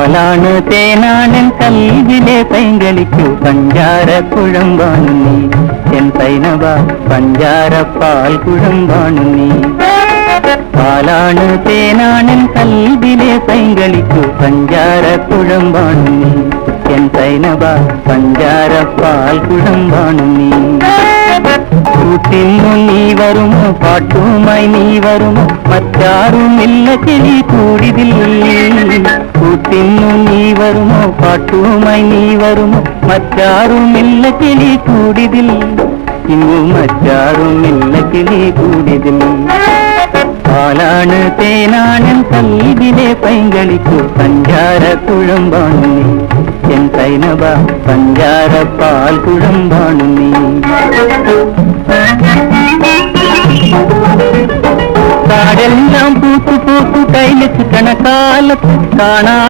പാലാണ് തേനാണൻ കൽവിലെ പൈങ്കളിക്കു പഞ്ചാര കുഴമ്പാണു നീ എൻ സൈനബ പഞ്ചാര പാൽ കുഴമ്പാണു നീ പാലാണ് തേനാണൻ കൽവിലെ പൈങ്കളിക്കു പഞ്ചാര കുഴമ്പാണു നീ എൻ സൈനബ പഞ്ചാര പാൽ കുഴമ്പാണു നീ കൂട്ടിന്നു നീ വരുമോ പാട്ടുമായി നീ വരുമോ മറ്റാരുമില്ല കിളി കൂടിതിൽ കൂട്ടിന്നു നീ വരുമോ പാട്ടുമായി നീ വരുമോ മറ്റാരുമില്ല കിളി കൂടിതിൽ ഇന്നു മറ്റാരുമില്ല കിളി കൂടിതിൽ പാലാണ് തേനാണൻ കൽവിലെ പൈങ്കളിക്കു പഞ്ചാര കുഴമ്പാണു നീ എൻ സൈനബ പഞ്ചാര പാൽ കുഴമ്പാണു നീ കാടെല്ലാം പൂത്തു പൂത്തു കൈലച്ചു കണക്കാലത്ത് കാണാ